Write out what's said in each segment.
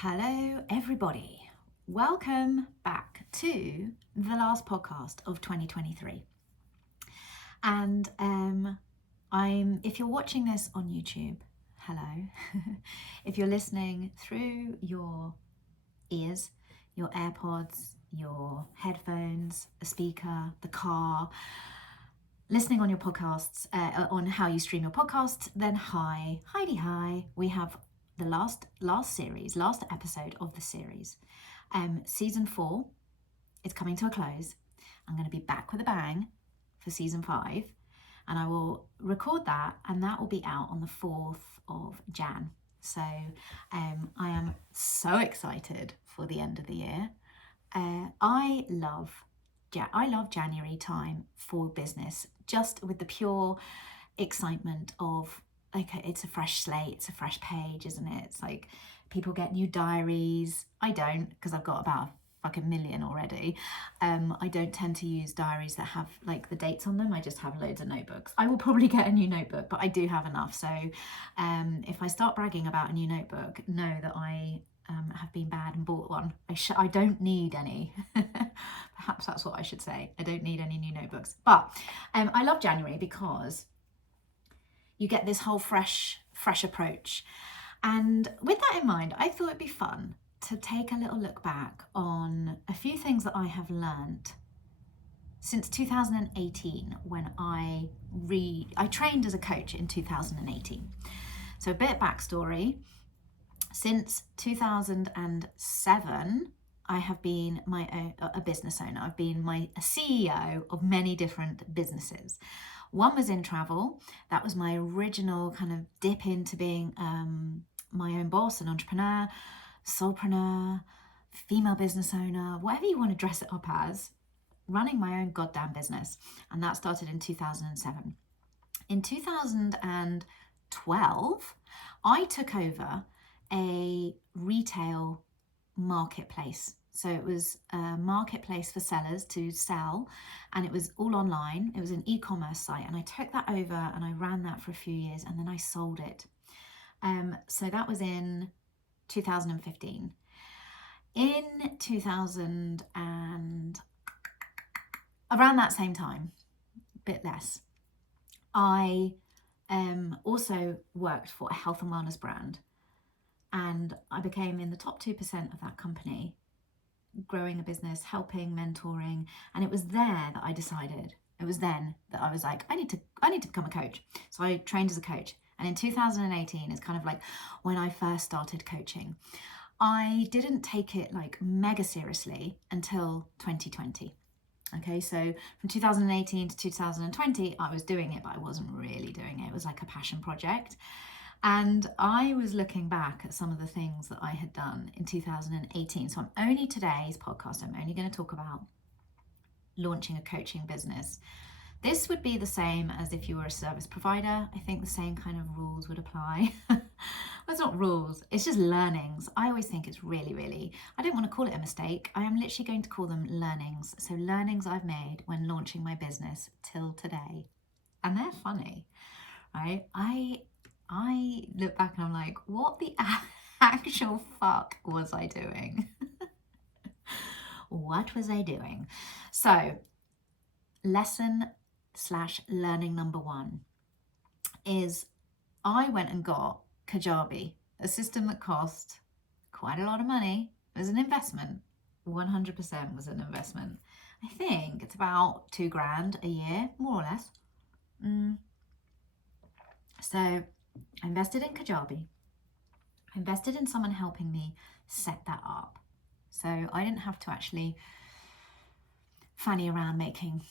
Hello, everybody. Welcome back to the last podcast of 2023. And if you're watching this on YouTube, hello. If you're listening through your ears, your AirPods, your headphones, a speaker, the car, listening on your podcasts, on how you stream your podcasts, then hi. We have the last episode of the series. Season 4 is coming to a close. I'm going to be back with a bang for season 5, and I will record that, and that will be out on the 4th of Jan. So I am so excited for the end of the year. I love January time for business, just with the pure excitement of, okay, it's a fresh slate, it's a fresh page, isn't it? It's like people get new diaries. I don't, because I've got about a fucking million already. I don't tend to use diaries that have like the dates on them. I just have loads of notebooks. I will probably get a new notebook, but I do have enough. So if I start bragging about a new notebook, know that I have been bad and bought one. I don't need any. Perhaps that's what I should say. I don't need any new notebooks. But I love January because you get this whole fresh approach. And with that in mind, I thought it'd be fun to take a little look back on a few things that I have learned since 2018, when I trained as a coach in 2018. So a bit of backstory. Since 2007, I have been a business owner. I've been a CEO of many different businesses. One was in travel. That was my original kind of dip into being my own boss, an entrepreneur, solopreneur, female business owner, whatever you want to dress it up as, running my own goddamn business. And that started in 2007. In 2012, I took over a retail marketplace. So it was a marketplace for sellers to sell, and it was all online. It was an e-commerce site, and I took that over and I ran that for a few years, and then I sold it. So that was in 2015. In 2000 and around that same time, a bit less, I also worked for a health and wellness brand, and I became in the top 2% of that company, growing a business, helping, mentoring. And it was there that I decided, it was then that I was like, I need to become a coach. So I trained as a coach. And in 2018 is kind of like when I first started coaching. I didn't take it like mega seriously until 2020. Okay, so from 2018 to 2020, I was doing it, but I wasn't really doing it. It was like a passion project. And I was looking back at some of the things that I had done in 2018. So today's podcast, I'm only going to talk about launching a coaching business. This would be the same as if you were a service provider. I think the same kind of rules would apply. Well, it's not rules, it's just learnings. I always think it's really, I don't want to call it a mistake. I am literally going to call them learnings. So learnings I've made when launching my business till today. And they're funny, right? I look back and I'm like, what the actual fuck was I doing? What was I doing? So lesson/learning number 1 is I went and got Kajabi, a system that cost quite a lot of money. It was an investment. 100% was an investment. I think it's about $2,000 a year, more or less. So I invested in Kajabi. I invested in someone helping me set that up. So I didn't have to actually fanny around making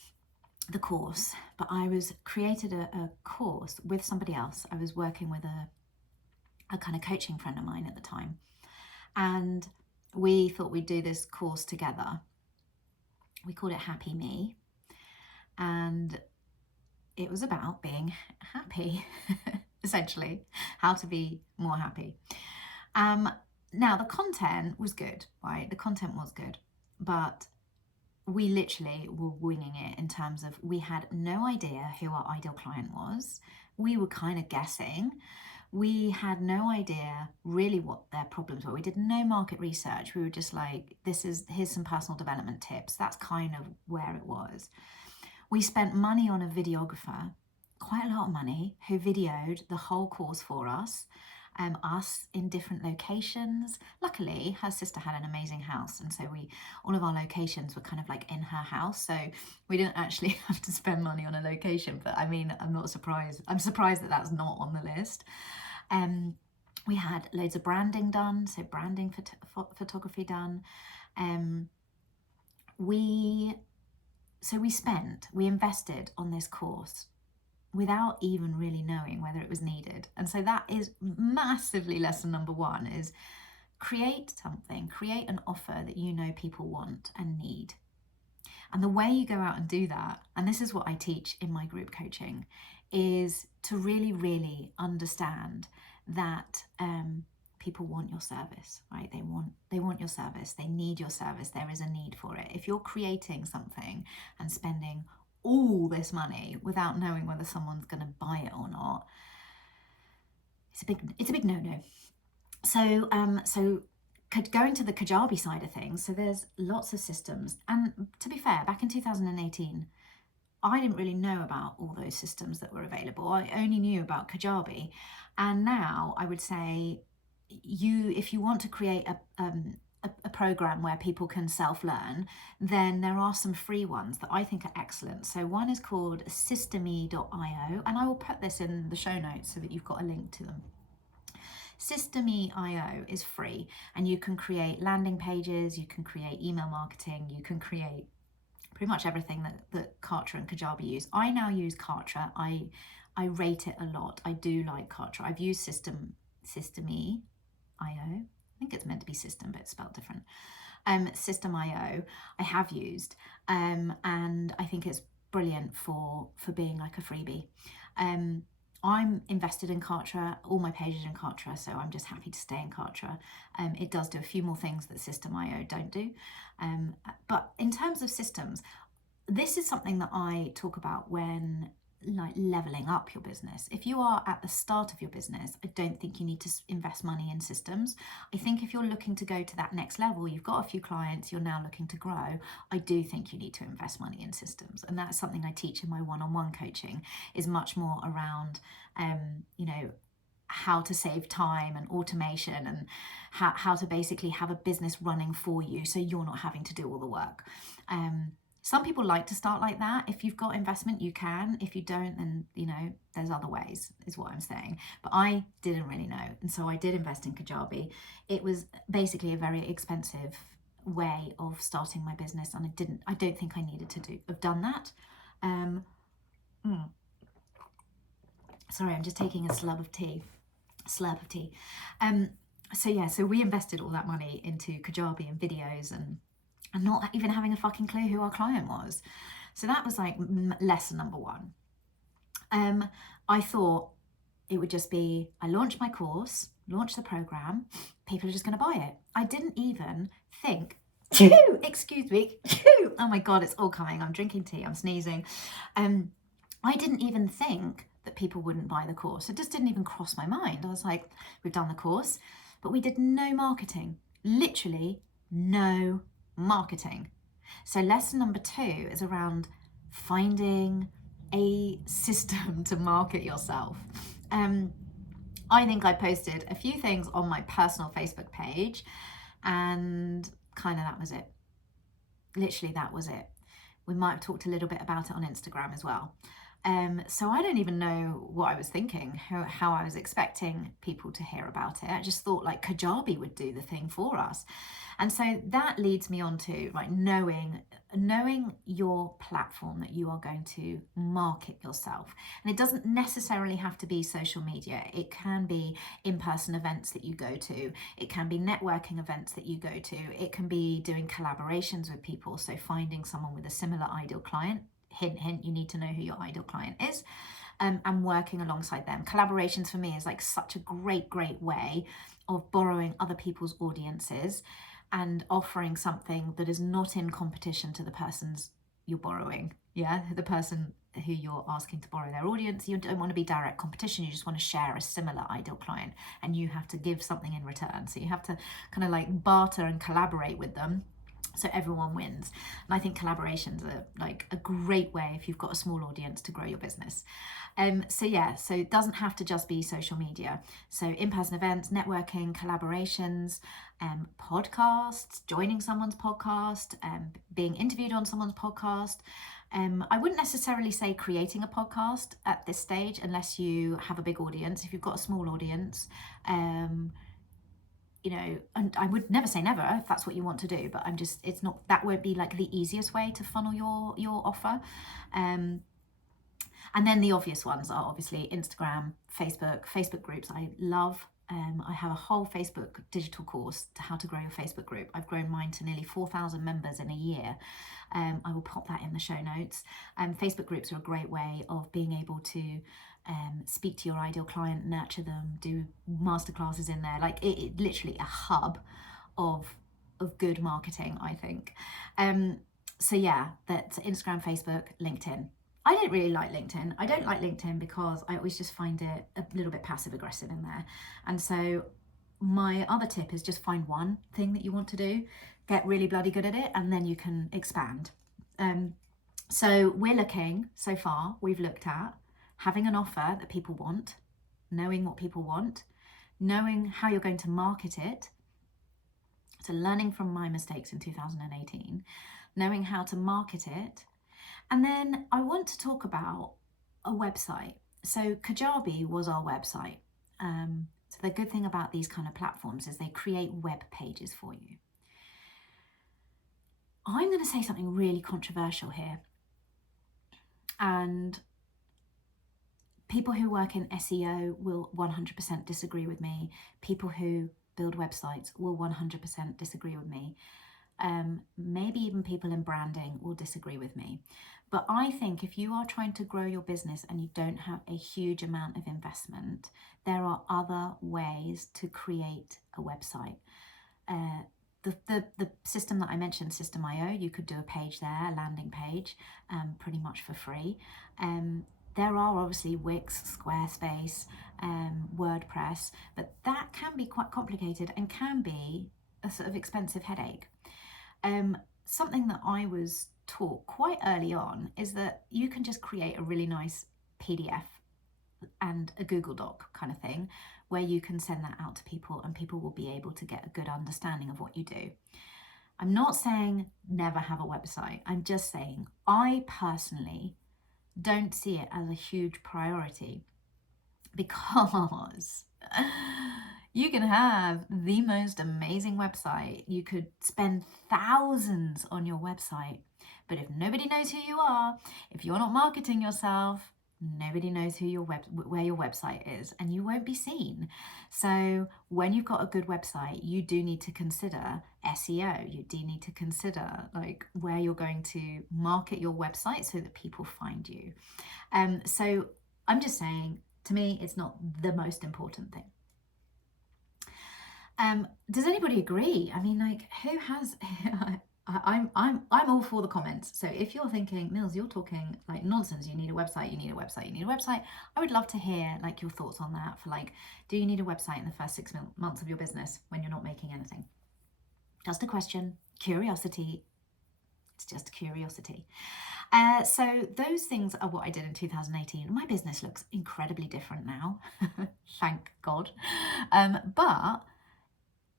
the course, but I created a course with somebody else. I was working with a kind of coaching friend of mine at the time. And we thought we'd do this course together. We called it Happy Me. And it was about being happy, essentially, how to be more happy. Now, the content was good, right? The content was good, but we literally were winging it in terms of we had no idea who our ideal client was. We were kind of guessing. We had no idea really what their problems were. We did no market research. We were just like, here's some personal development tips. That's kind of where it was. We spent money on a videographer, quite a lot of money, who videoed the whole course for us in different locations. Luckily, her sister had an amazing house, and so all of our locations were kind of like in her house, so we didn't actually have to spend money on a location. But I mean, I'm not surprised. I'm surprised that that's not on the list. We had loads of branding done, so branding photography done. We invested on this course without even really knowing whether it was needed. And so that is massively lesson number one, is create an offer that you know people want and need. And the way you go out and do that, and this is what I teach in my group coaching, is to really, really understand that people want your service, right? They want your service. They need your service. There is a need for it. If you're creating something and spending all this money without knowing whether someone's going to buy it or not, it's a big no-no. So going to the Kajabi side of things, so there's lots of systems, and to be fair, back in 2018 I didn't really know about all those systems that were available. I only knew about Kajabi. And now I would say if you want to create a program where people can self-learn, then there are some free ones that I think are excellent. So one is called systeme.io, and I will put this in the show notes so that you've got a link to them. Systeme.io is free, and you can create landing pages, you can create email marketing, you can create pretty much everything that Kartra and Kajabi use. I now use Kartra. I rate it a lot. I do like Kartra. I've used Systeme.io. I think it's meant to be system, but it's spelled different. Systeme.io I have used, and I think it's brilliant for being like a freebie. I'm invested in Kartra, all my pages in Kartra, so I'm just happy to stay in Kartra. It does do a few more things that Systeme.io don't do. But in terms of systems, this is something that I talk about when leveling up your business. If you are at the start of your business, I don't think you need to invest money in systems. I think if you're looking to go to that next level, you've got a few clients, you're now looking to grow, I do think you need to invest money in systems. And that's something I teach in my one-on-one coaching, is much more around, how to save time and automation, and how to basically have a business running for you so you're not having to do all the work. Some people like to start like that. If you've got investment, you can. If you don't, then, there's other ways, is what I'm saying. But I didn't really know. And so I did invest in Kajabi. It was basically a very expensive way of starting my business. And I don't think I needed to have done that. Sorry, I'm just taking a slurp of tea. So we invested all that money into Kajabi and videos, and not even having a fucking clue who our client was. So that was like lesson number one. I thought it would just be, I launched my course, launched the program, people are just going to buy it. I didn't even think, excuse me, oh my God, it's all coming. I'm drinking tea, I'm sneezing. I didn't even think that people wouldn't buy the course. It just didn't even cross my mind. I was like, we've done the course, but we did no marketing, literally no marketing. So lesson number 2 is around finding a system to market yourself. I think I posted a few things on my personal Facebook page, and kind of that was it. Literally, that was it. We might have talked a little bit about it on Instagram as well. So I don't even know what I was thinking, how I was expecting people to hear about it. I just thought like Kajabi would do the thing for us. And so that leads me on to knowing your platform that you are going to market yourself. And it doesn't necessarily have to be social media. It can be in-person events that you go to. It can be networking events that you go to. It can be doing collaborations with people. So finding someone with a similar ideal client. Hint, hint, you need to know who your ideal client is, and working alongside them. Collaborations for me is like such a great way of borrowing other people's audiences and offering something that is not in competition to the person's you're borrowing. Yeah, the person who you're asking to borrow their audience, you don't want to be direct competition. You just want to share a similar ideal client, and you have to give something in return. So you have to kind of like barter and collaborate with them, so everyone wins. And I think collaborations are like a great way, if you've got a small audience, to grow your business. So it doesn't have to just be social media. So in-person events, networking, collaborations, podcasts, joining someone's podcast, being interviewed on someone's podcast. I wouldn't necessarily say creating a podcast at this stage unless you have a big audience. If you've got a small audience, you know, and I would never say never if that's what you want to do, but it's not, that won't be like the easiest way to funnel your offer. And then the obvious ones are obviously Instagram, Facebook groups. I love. I have a whole Facebook digital course to how to grow your Facebook group. I've grown mine to nearly 4,000 members in a year. I will pop that in the show notes. Facebook groups are a great way of being able to speak to your ideal client, nurture them, do masterclasses in there. Like it literally a hub of good marketing, I think. So yeah, that's Instagram, Facebook, LinkedIn. I don't really like LinkedIn. I don't like LinkedIn because I always just find it a little bit passive aggressive in there. And so my other tip is just find one thing that you want to do, get really bloody good at it, and then you can expand. So we're looking, so far, we've looked at having an offer that people want, knowing what people want, knowing how you're going to market it. So learning from my mistakes in 2018, knowing how to market it. And then I want to talk about a website. So Kajabi was our website. So the good thing about these kind of platforms is they create web pages for you. I'm going to say something really controversial here. And people who work in SEO will 100% disagree with me. People who build websites will 100% disagree with me. Maybe even people in branding will disagree with me. But I think if you are trying to grow your business and you don't have a huge amount of investment, there are other ways to create a website. The system that I mentioned, System.io, you could do a page there, a landing page, pretty much for free. There are obviously Wix, Squarespace, WordPress, but that can be quite complicated and can be a sort of expensive headache. Something that I was taught quite early on is that you can just create a really nice PDF and a Google Doc kind of thing where you can send that out to people and people will be able to get a good understanding of what you do. I'm not saying never have a website. I'm just saying I personally don't see it as a huge priority because you can have the most amazing website. You could spend thousands on your website, but if nobody knows who you are, if you're not marketing yourself, nobody knows who where your website is, and you won't be seen. So when you've got a good website, you do need to consider SEO. You do need to consider like where you're going to market your website so that people find you. So I'm just saying, to me, it's not the most important thing. Does anybody agree? I mean, like, who has? I'm all for the comments. So if you're thinking, Mills, you're talking like nonsense, you need a website, you need a website, you need a website, I would love to hear like your thoughts on that. For like, do you need a website in the first 6 months of your business when you're not making anything? Just a question, curiosity. It's just a curiosity. So those things are what I did in 2018. My business looks incredibly different now, thank God. But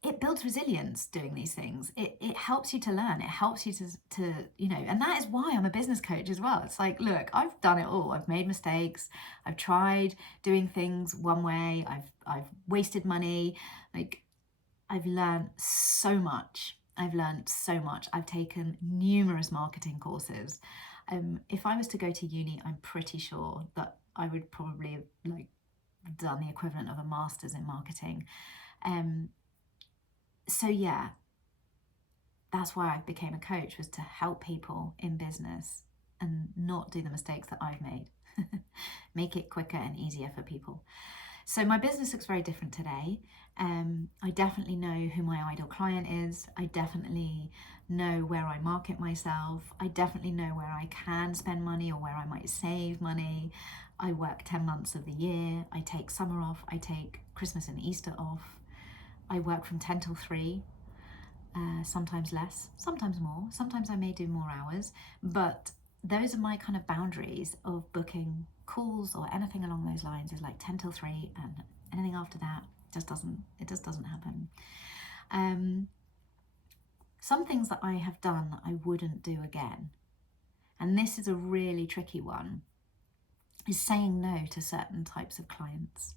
it builds resilience doing these things. It helps you to learn. It helps you to, you know, and that is why I'm a business coach as well. It's like, look, I've done it all. I've made mistakes. I've tried doing things one way. I've wasted money. Like, I've learned so much. I've taken numerous marketing courses. If I was to go to uni, I'm pretty sure that I would probably have like done the equivalent of a master's in marketing. So yeah, that's why I became a coach, was to help people in business and not do the mistakes that I've made. Make it quicker and easier for people. So my business looks very different today. I definitely know who my ideal client is. I definitely know where I market myself. I definitely know where I can spend money or where I might save money. I work 10 months of the year. I take summer off. I take Christmas and Easter off. I work from 10 till 3, sometimes less, sometimes more. Sometimes I may do more hours, but those are my kind of boundaries of booking calls or anything along those lines, is like 10 till 3, and anything after that just doesn't happen. Some things that I have done I wouldn't do again, and this is a really tricky one, is saying no to certain types of clients.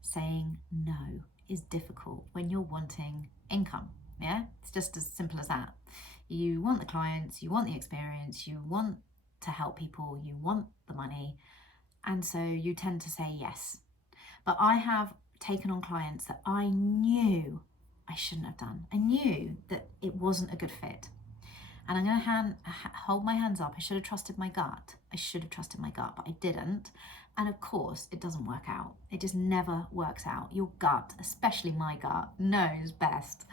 Saying no is difficult when you're wanting income. Yeah, it's just as simple as that. You want the clients, you want the experience, you want to help people, you want the money, and so you tend to say yes. But I have taken on clients that I knew I shouldn't have done. I knew that it wasn't a good fit. And I'm going to hold my hands up. I should have trusted my gut. But I didn't. And of course, it doesn't work out. It just never works out. Your gut, especially my gut, knows best.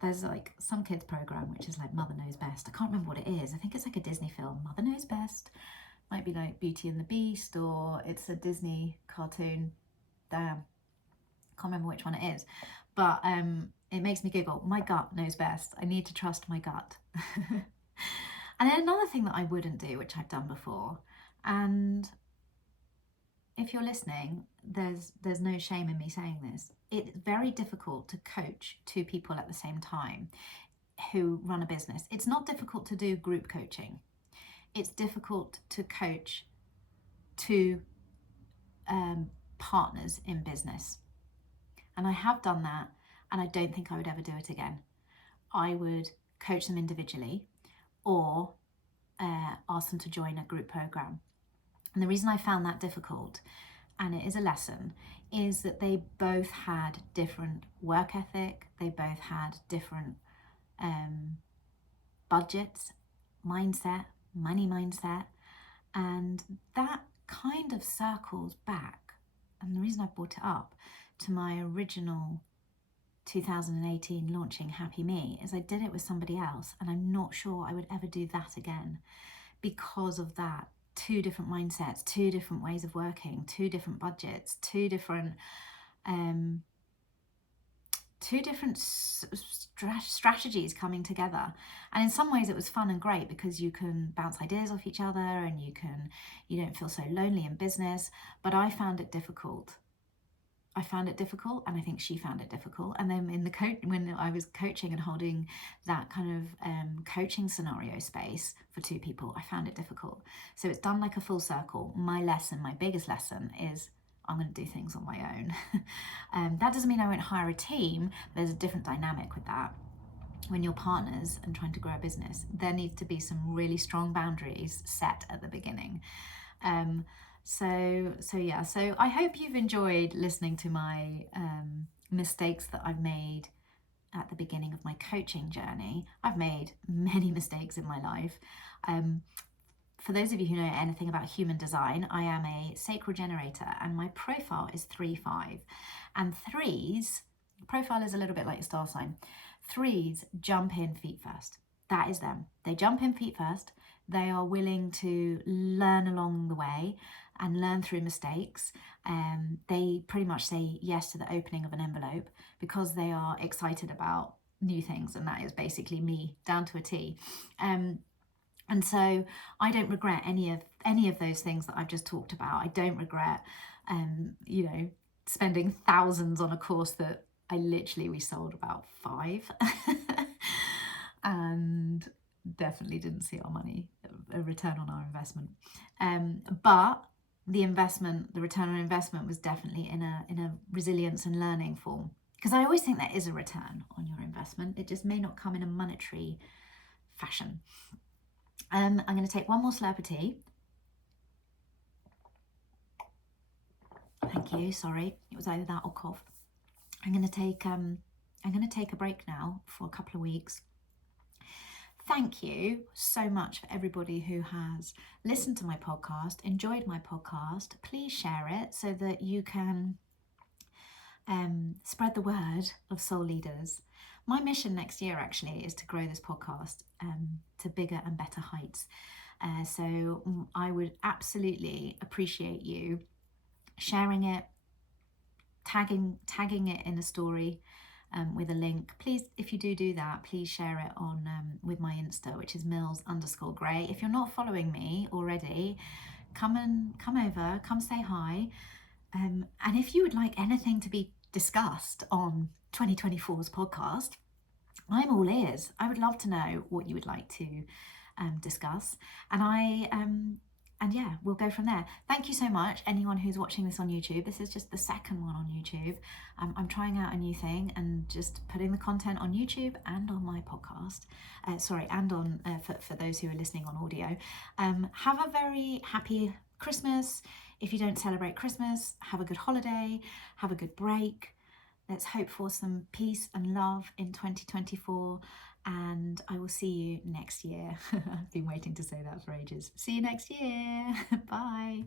There's like some kids program which is like Mother Knows Best. I can't remember what it is. I think it's like a Disney film, Mother Knows Best. Might be like Beauty and the Beast, or it's a Disney cartoon. Damn, can't remember which one it is. But it makes me giggle. My gut knows best. I need to trust my gut. And then another thing that I wouldn't do, which I've done before, and if you're listening, there's no shame in me saying this. It's very difficult to coach two people at the same time who run a business. It's not difficult to do group coaching. It's difficult to coach two partners in business. And I have done that, and I don't think I would ever do it again. I would coach them individually or ask them to join a group program. And the reason I found that difficult, and it is a lesson, is that they both had different work ethic, they both had different budgets, mindset, money mindset, and that kind of circles back. And the reason I brought it up to my original 2018 launching Happy Me is I did it with somebody else, and I'm not sure I would ever do that again because of that. Two different mindsets, two different ways of working, two different budgets, two different strategies coming together. And in some ways it was fun and great because you can bounce ideas off each other and you don't feel so lonely in business. But I found it difficult. And I think she found it difficult. And then when I was coaching and holding that kind of coaching scenario space for two people, I found it difficult. So it's done like a full circle. My biggest lesson is I'm going to do things on my own. That doesn't mean I won't hire a team. There's a different dynamic with that. When you're partners and trying to grow a business, there needs to be some really strong boundaries set at the beginning. So I hope you've enjoyed listening to my mistakes that I've made at the beginning of my coaching journey. I've made many mistakes in my life. For those of you who know anything about human design, I am a sacral generator and my profile is 3-5. And 3s, profile is a little bit like your star sign. 3s jump in feet first. That is them. They jump in feet first. They are willing to learn along the way and learn through mistakes. They pretty much say yes to the opening of an envelope because they are excited about new things, and that is basically me down to a T. And so I don't regret any of those things that I've just talked about. I don't regret, spending thousands on a course that we sold about 5 and definitely didn't see our money, a return on our investment. But the return on investment was definitely in a resilience and learning form. Because I always think there is a return on your investment. It just may not come in a monetary fashion. I'm going to take one more slurp of tea. Thank you. Sorry, it was either that or cough. I'm going to take a break now for a couple of weeks. thank you so much for everybody who has listened to my podcast, enjoyed my podcast. Please share it so that you can spread the word of soul leaders. My mission next year actually is to grow this podcast to bigger and better heights. So I would absolutely appreciate you sharing it, tagging it in a story with a link. Please, if you do that, please share it on with my Insta, which is Mills_Gray. If you're not following me already, come over, come say hi. And if you would like anything to be discussed on 2024's podcast, I'm all ears. I would love to know what you would like to discuss, and yeah, we'll go from there. Thank you so much, anyone who's watching this on YouTube. This is just the second one on YouTube. I'm trying out a new thing and just putting the content on YouTube and on my podcast. And on for those who are listening on audio. Have a very happy Christmas. If you don't celebrate Christmas, have a good holiday, have a good break. Let's hope for some peace and love in 2024, and I will see you next year. I've been waiting to say that for ages. See you next year. Bye.